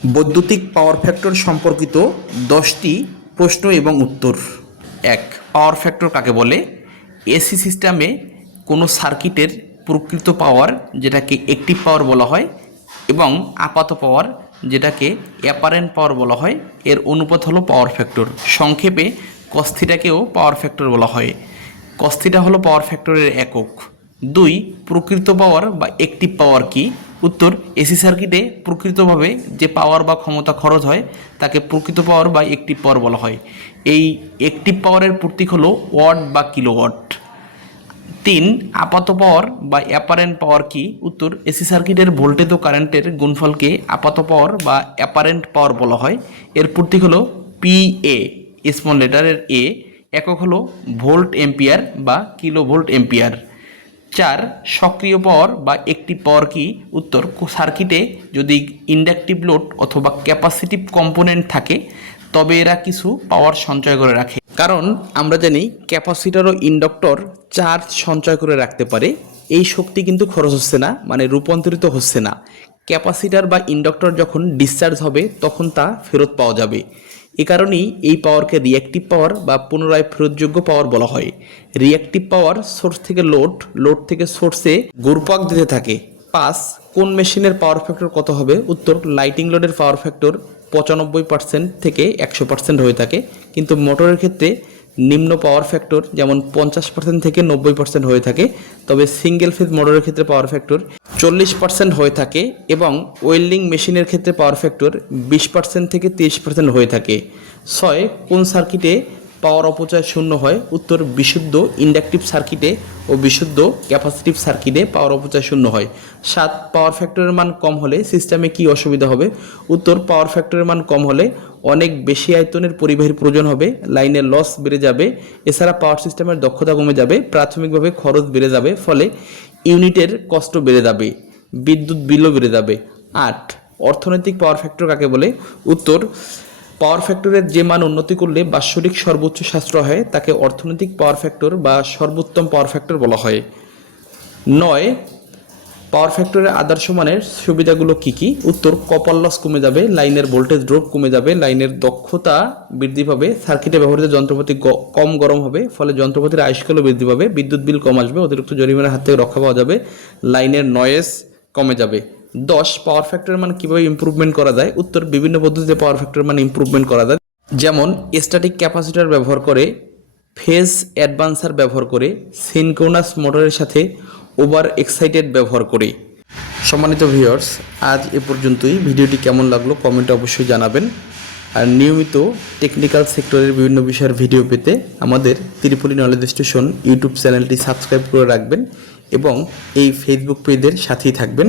বৈদ্যুতিক power factor সম্পর্কিত দশটি প্রশ্ন এবং উত্তর। এক পাওয়ার ফ্যাক্টর কাকে বলে? এসি সিস্টেমে কোনো সার্কিটের প্রকৃত পাওয়ার যেটাকে একটিভ পাওয়ার বলা হয় এবং আপাত পাওয়ার যেটাকে অ্যাপারেন্ট পাওয়ার বলা হয়, এর অনুপাত হলো পাওয়ার ফ্যাক্টর সংক্ষেপে কস্থিটাকেও পাওয়ার ফ্যাক্টর বলা হয়। কস্থিটা হলো পাওয়ার ফ্যাক্টরের একক। দুই, প্রকৃত পাওয়ার বা একটিভ পাওয়ার কি? উত্তর, এসি সার্কিটে প্রকৃতভাবে যে পাওয়ার বা ক্ষমতা খরচ হয়, তাকে প্রকৃত পাওয়ার বা একটিভ পাওয়ার বলা হয়। এই একটিভ পাওয়ারের প্রতীক হলো ওয়াট বা কিলোওয়াট। তিন, আপাত পাওয়ার বা অ্যাপারেন্ট পাওয়ার কি? উত্তর, এসি সার্কিটের ভোল্টেজ ও কারেন্টের গুণফলকে আপাত পাওয়ার বা অ্যাপারেন্ট পাওয়ার বলা হয়। এর প্রতীক হলো পি এ, স্মল লেটারের এ, একক হলো ভোল্ট এম্পিয়ার বা কিলো ভোল্ট এম্পিয়ার। চার সক্রিয় পাওয়ার বা একটি পাওয়ার কি? উত্তর, সার্কিটে যদি ইন্ডাকটিভ লোড অথবা ক্যাপাসিটিভ কম্পোনেন্ট থাকে, তবে এরা কিছু পাওয়ার সঞ্চয় করে রাখে। কারণ আমরা জানি ক্যাপাসিটার ও ইন্ডাক্টর চার্জ সঞ্চয় করে রাখতে পারে। এই শক্তি কিন্তু খরচ হচ্ছে না মানে রূপান্তরিত হচ্ছে না। ক্যাপাসিটার বা ইন্ডাক্টর যখন ডিসচার্জ হবে, তখন তা ফেরত পাওয়া যাবে। এ কারণেই এই পাওয়ারকে রিঅ্যাক্টিভ পাওয়ার বা পুনরায় ফেরতযোগ্য পাওয়ার বলা হয়। রিঅ্যাক্টিভ পাওয়ার সোর্স থেকে লোড লোড থেকে সোর্সে গুরুপাক দিতে থাকে। পাস কোন মেশিনের পাওয়ার ফ্যাক্টর কত হবে? উত্তর লাইটিং লোডের পাওয়ার ফ্যাক্টর পঁচানব্বই পার্সেন্ট থেকে একশো পার্সেন্ট হয়ে থাকে। কিন্তু মোটরের ক্ষেত্রে নিম্ন পাওয়ার ফ্যাক্টর যেমন পঞ্চাশ পার্সেন্ট থেকে নব্বই পার্সেন্ট হয়ে থাকে, তবে সিঙ্গেল ফেজ মোটরের ক্ষেত্রে পাওয়ার ফ্যাক্টর চল্লিশ পার্সেন্ট হয়ে থাকে এবং ওয়েল্ডিং মেশিনের ক্ষেত্রে পাওয়ার ফ্যাক্টর বিশ পার্সেন্ট থেকে তিরিশ পার্সেন্ট হয়ে থাকে। ছয়, কোন সার্কিটে পাওয়ার অপচয় শূন্য হয়, উত্তর বিশুদ্ধ ইন্ডাকটিভ সার্কিটে ও বিশুদ্ধ ক্যাপাসিটিভ সার্কিটে পাওয়ার অপচয় শূন্য হয়। সাত, পাওয়ার ফ্যাক্টরের মান কম হলে সিস্টেমে কি অসুবিধা হবে? উত্তর, পাওয়ার ফ্যাক্টরের মান কম হলে অনেক বেশি আয়তনের পরিবাহীর প্রয়োজন হবে, লাইনের লস বেড়ে যাবে, এছাড়া পাওয়ার সিস্টেমের দক্ষতা কমে যাবে, প্রাথমিকভাবে খরচ বেড়ে যাবে, ফলে ইউনিটের কষ্ট বেড়ে যাবে, বিদ্যুৎ বিলও বেড়ে যাবে। আট, অর্থনৈতিক পাওয়ার ফ্যাক্টর কাকে বলে? উত্তর পাওয়ার ফ্যাক্টরের যে মান উন্নতি করলে বাৎসরিক সর্বোচ্চ সাশ্রয় হয়, তাকে অর্থনৈতিক পাওয়ার ফ্যাক্টর বা সর্বোত্তম পাওয়ার ফ্যাক্টর বলা হয়। নয়, পাওয়ার ফ্যাক্টরের আদর্শ মানের সুবিধাগুলো কী কী? উত্তর, কপার লস কমে যাবে, লাইনের ভোল্টেজ ড্রপ কমে যাবে, লাইনের দক্ষতা বৃদ্ধি পাবে, সার্কিটে ব্যবহৃত যন্ত্রপাতি কম গরম হবে, ফলে যন্ত্রপাতির আয়ুষ্কালও বৃদ্ধি পাবে, বিদ্যুৎ বিল কম আসবে, অতিরিক্ত জরিমানার হাত থেকে রক্ষা পাওয়া যাবে, লাইনের নয়েজ কমে যাবে। দশ পাওয়ার ফ্যাক্টরের মান কীভাবে ইমপ্রুভমেন্ট করা যায়? উত্তর, বিভিন্ন পদ্ধতিতে পাওয়ার ফ্যাক্টরের মান ইমপ্রুভমেন্ট করা যায়। যেমন স্ট্যাটিক ক্যাপাসিটার ব্যবহার করে ফেজ অ্যাডভান্সার ব্যবহার করে সিনক্রোনাস মোটরের সাথে ওভার এক্সাইটেড ব্যবহার করে। সম্মানিত ভিউয়ার্স আজ এ পর্যন্তই। ভিডিওটি কেমন লাগল কমেন্টে অবশ্যই জানাবেন। আর নিয়মিত টেকনিক্যাল সেক্টরের বিভিন্ন বিষয়ের ভিডিও পেতে আমাদের ত্রিপুলি নলেজ স্টেশন ইউটিউব চ্যানেলটি সাবস্ক্রাইব করে রাখবেন এবং এই ফেসবুক পেজের সাথেই থাকবেন।